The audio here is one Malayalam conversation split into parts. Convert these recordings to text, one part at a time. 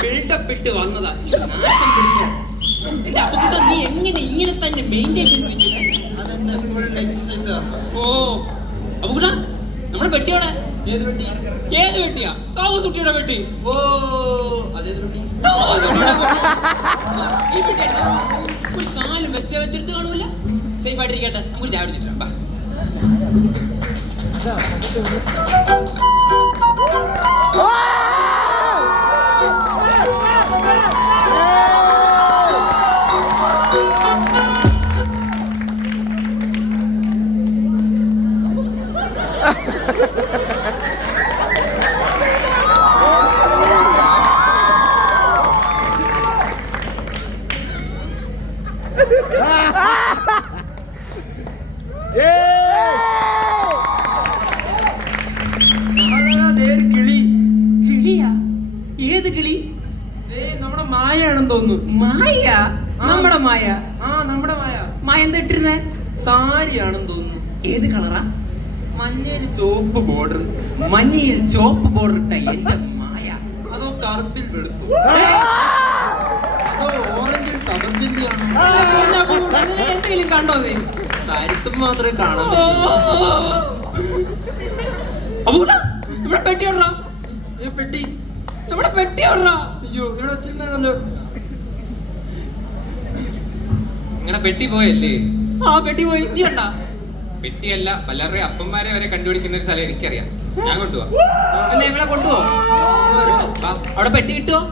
ബിൽഡപ്പ് ഇട്ട് വന്നതാ, നാശം പിടിച്ച. എന്റെ അപ്പുകുട്ട, നീ എങ്ങനെ ഇങ്ങനെ തന്നെ മെയിൻറ്റെയിൻ ചെയ്ത് നിൽക്കുന്നത്? അതെന്റെ ഫുൾ എക്സസൈസ് ആണ്. ഓ അപ്പുകുട്ട, നമ്മുടെ പെട്ടിയോടെ? ഏത് പെട്ടി? ഏത് പെട്ടിയാ? കാവസുട്ടിയുടെ പെട്ടി. ഓ അതേത് പെട്ടി? ഈ പെട്ടി ഒരു സാലും വെച്ചെടുത്ത് കാണൂല. സേഫ് ആയിട്ടിരിക്കട്ടെ, നമുക്ക് ചായ പിടിച്ചിട്ട് വാ. ഏത് കിളി? നമ്മുടെ മായാണെന്ന് തോന്നുന്നു. മായ? നമ്മുടെ മായ? ആ നമ്മുടെ മായ. മായ എന്താ ഇട്ടിരുന്നേ? സാരിയാണെന്ന് തോന്നുന്നു. ഏത് കളറാ? മഞ്ഞയിൽ ചോപ്പ് ബോർഡർ. മഞ്ഞയിൽ ചോപ്പ് ബോർഡർ ഇട്ട എന്റെ മായ? അതോ കറുപ്പിൽ വെളുപ്പ്? അതോ ഓറഞ്ചിൽ സബർജിന്റെയാണോ? എന്തെങ്കിലും കണ്ടോ നീ? കരുത്തും മാത്രമേ കാണാൻ ഇവിടെ പെട്ടി ഉള്ള പെട്ടി. നമ്മുടെ പെട്ടി ഉള്ള. അയ്യോ ഇവിടെ വെച്ചിരുന്നാണല്ലോ. നിങ്ങളുടെ പെട്ടി പോയല്ലേ? ആ പെട്ടി പോയി. നീ കണ്ടാ? പെട്ടിയല്ല, പലരുടെ അപ്പന്മാരെ വരെ കണ്ടുപിടിക്കുന്ന ഒരു സ്ഥലം എനിക്കറിയാം. ഞാൻ കൊണ്ടുപോവാ. എന്നാ ഇവിടെ കൊണ്ടുപോ. അവിടെ പെട്ടി കിട്ടുമോ?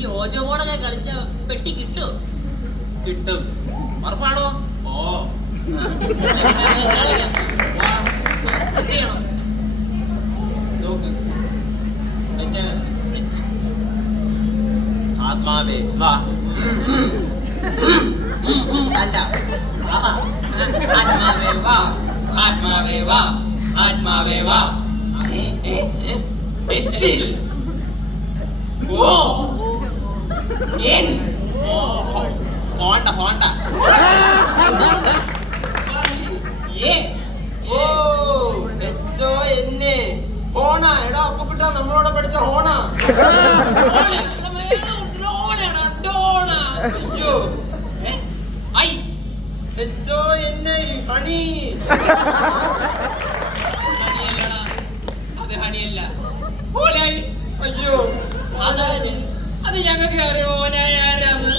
ഈ ഓജോബോർഡൊക്കെ കളിച്ച പെട്ടി കിട്ടുമോ? കിട്ടും. ഉറപ്പാണോ? ഓ ആത്മാവേ വാ. അല്ല ആത്മാവേ വാ, ആത്മാവേ വാ, ആത്മാവേ വാ. ഓ ഹോണ്ട ഹോണ്ട. ഹോണ. എടാ അപ്പുക്കുട്ടാ, നമ്മളോട് പഠിച്ച ഹോണ. അയ്യോ ഹണി. അത് ഹണിയല്ല. അയ്യോ അത് ഞങ്ങൾക്ക് അറിയോ ആരാന്ന്?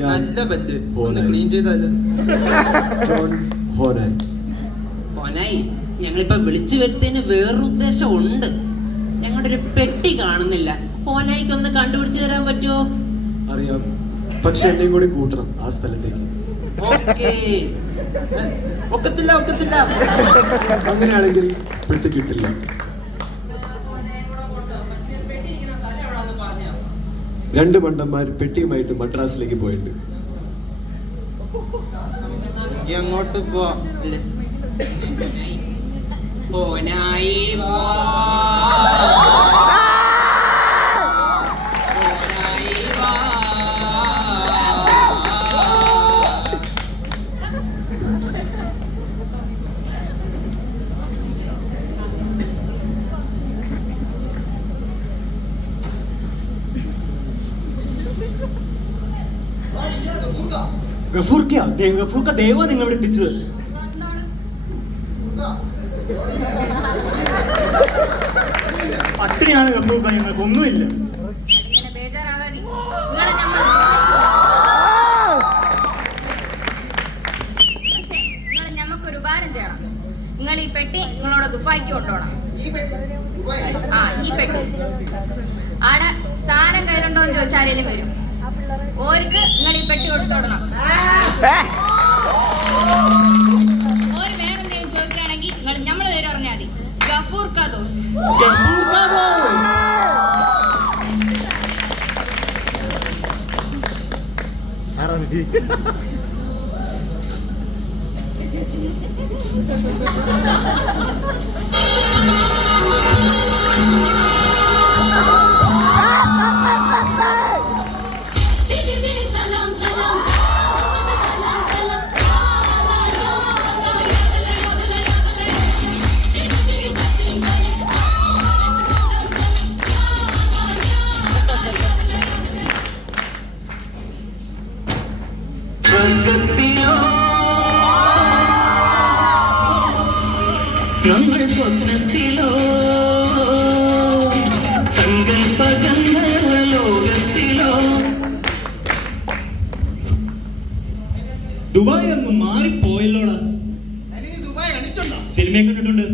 നല്ല പല്ല്. ഒന്ന് ക്ലീൻ ചെയ്താലോ? ഹോനായി, ഞങ്ങളിപ്പോ വിളിച്ചു വരുത്തതിന് വേറൊരു ഉദ്ദേശം ഉണ്ട്. ഞങ്ങളുടെ ഒരു പെട്ടി കാണുന്നില്ല. ഹോനായിക്ക് ഒന്ന് കണ്ടുപിടിച്ചു തരാൻ പറ്റുമോ? അറിയാം, പക്ഷെ എന്നെയും കൂടി കൂട്ടണം ആ സ്ഥലത്തേക്ക്. ഒക്കത്തില്ല ഒക്കത്തില്ല. അങ്ങനെയാണെങ്കിൽ പെട്ടി കിട്ടില്ല. രണ്ട് മണ്ടന്മാർ പെട്ടിയുമായിട്ട് മദ്രാസിലേക്ക് പോയിട്ട്. അങ്ങോട്ട് പോ. ഹോനായി വാ. ഗഫൂർക്ക ദേവ നിങ്ങൾ എത്തിച്ചത്. പട്ടിണിയാണ് ഗഫൂർക്ക, ഞങ്ങൾക്ക് ഒന്നുമില്ല. നിങ്ങൾ ഈ പെട്ടി നിങ്ങളോട് ദുബായിക്ക് കൊണ്ടുപോകണം. ആ ഈ പെട്ടി ആടെ സാധനം കയ്യിലുണ്ടോ എന്ന് ചോദിച്ചാൽ ആരെങ്കിലും വരും. ഓർക്ക് നിങ്ങൾ ഈ പെട്ടി കൊടുത്തോടണം. ഓര് വേറെ എന്തെങ്കിലും ചോദിക്കുകയാണെങ്കിൽ നിങ്ങൾ നമ്മള് പേര് പറഞ്ഞാൽ മതി. ഗഫൂർ കാ ദോസ്ത്. നമ്മൾ സ്വപ്നത്തിലോ സങ്കൽപ്പഗന്ധർവ ലോകത്തിലോ. ദുബായ് അങ്ങ് മാറിപ്പോയല്ലോടാ. സിനിമയെ കണ്ടിട്ടുണ്ട്.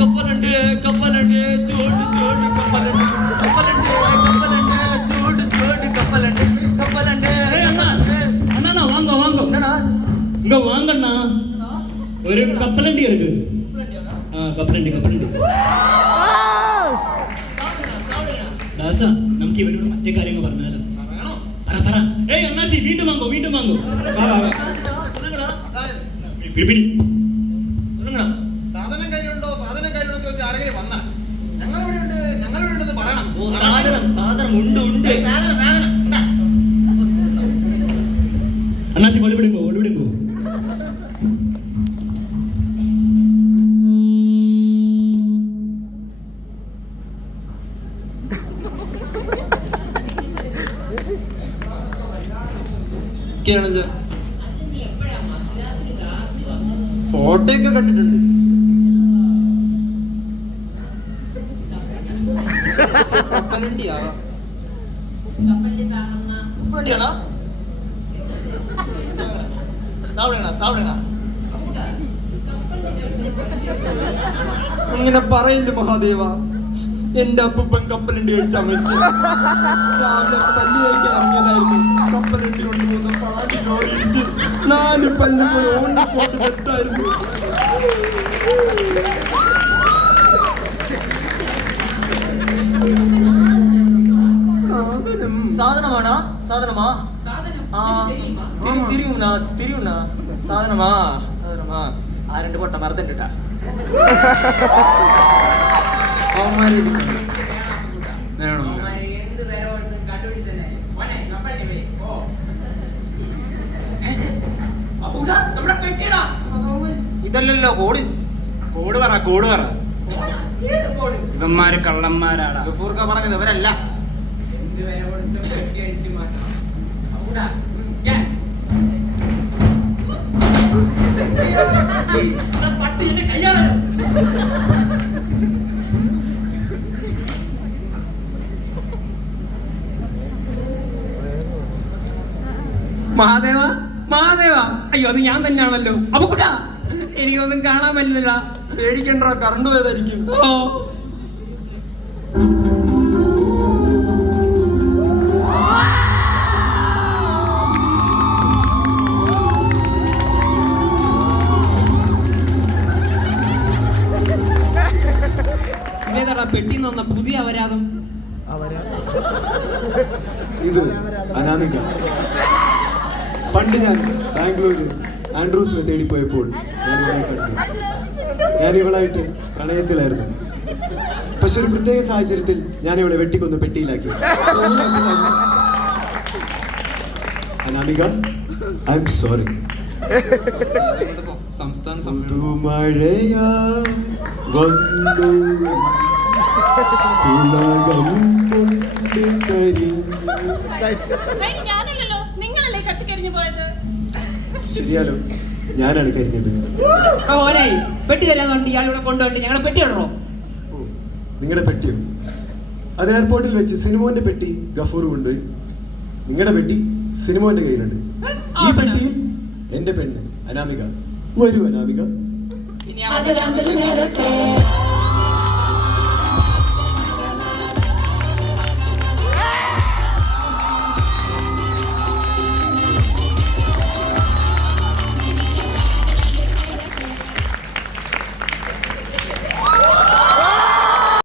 കപ്പലുണ്ട് കപ്പലുണ്ട് ചൂട് ചൂട് കപ്പലുണ്ട് കപ്പലുണ്ട് കപ്പലുണ്ട് ചൂട് ചൂട് കപ്പലുണ്ട് കപ്പലുണ്ട്. അണ്ണാ വാങ്ങോ വാങ്ങോ ഇങ്ങ വാങ്ങണ്ണാ. ഒരു കപ്പലണ്ടി എടുക്ക്. ആ കപ്പലണ്ടി കപ്പലണ്ടി. ദാസ നമുക്ക് ഇവരോട് മറ്റേ കാര്യങ്ങൾ പറഞ്ഞാലോ. പറ പറ. ഏയ് അണ്ണാച്ചി വീണ്ടും വാങ്ങോ വീണ്ടും വാങ്ങോ. പിടി സാധനം കയ്യിലുണ്ടോ സാധനം കയ്യിലുണ്ടോ ചോദിച്ചാൽ ആരെങ്കിലും വന്നാ ഞങ്ങളിവിടെ ഉണ്ടെന്ന് പറയണം. സാധനം ഉണ്ട് ഉണ്ട്. സാധനം അണ്ണാച്ചി ഒളിവിടുങ്കോ ഒളിവിടുങ്കോ. ഫോട്ടോയൊക്കെ കണ്ടിട്ടുണ്ട്. കപ്പലണ്ടിയാ അങ്ങനെ പറയില്ല മഹാദേവ. എന്റെ അപ്പൂപ്പൻ കപ്പലണ്ടി കഴിച്ചാൽ മരിച്ചു. രാവിലെ പല്ല് കഴിക്കാൻ ഇറങ്ങിയതായിരുന്നു. കപ്പലണ്ടി കൊണ്ടുപോകുന്ന പാടി ഓടിച്ച് 4 പല്ല് പോയി ഓടിപ്പോട്ട് തെറ്റായിരുന്നു. സാധനമാണോ സാധനമാ തിരിയുന്നാ തിരിയുന്നാ സാധനമാ സാധനമാ. ആ 2 പൊട്ട മറന്നിട്ടാ ഇതല്ലല്ലോ കോഡ്. കോഡ് പറ കോഡ് പറ. ഇവന്മാര് കള്ളന്മാരാണ്. ഗഫൂർക്ക പറഞ്ഞത് ഇവരല്ല. മഹാദേവ മഹാദേവ. അയ്യോ അത് ഞാൻ തന്നെയാണല്ലോ. അപ്പൊ കൂട്ടാ എനിക്കൊന്നും കാണാൻ പറ്റില്ല. പേടിക്കണ്ട, കറണ്ട് പോയതായിരിക്കും. ഓ ഇതേതാ പെട്ടിന്ന് വന്ന പുതിയ അപരാധം? ഇത് അനാമിക. പണ്ട് ഞാൻ ബാംഗ്ലൂര് ആൻഡ്രൂസിനെ തേടിപ്പോയപ്പോൾ ഞാൻ ഇവളായിട്ട് പ്രണയത്തിലായിരുന്നു. പക്ഷെ ഒരു പ്രത്യേക സാഹചര്യത്തിൽ ഞാൻ ഇവളെ വെട്ടിക്കൊന്ന് പെട്ടിയിലാക്കി. Anamika, I am sorry. പുതുമഴയാ വന്നു ഞാനല്ലല്ലോ, നിങ്ങളല്ലേ കട്ടിക്കരിഞ്ഞു പോയത്. ശരിയാലോ, ഞാനാണ് കരിഞ്ഞത്. ഓരായി പെട്ടി തരാന്നുണ്ട് ഇയാളിവിടെ കൊണ്ടുപോയിട്ട് ഞങ്ങളെ പെട്ടി ഇടണോ? നിങ്ങളുടെ പെട്ടിയോ? അത് എയർപോർട്ടിൽ വെച്ച് സിനിമോന്റെ പെട്ടി ഗഫൂർ കൊണ്ടുപോയി. നിങ്ങളുടെ പെട്ടി സിനിമോന്റെ കയ്യിലുണ്ട്. ഈ പെട്ടിയിൽ എന്റെ പെണ്ണ് അനാമിക. വരൂ അനാമിക. ഇനി അവൻ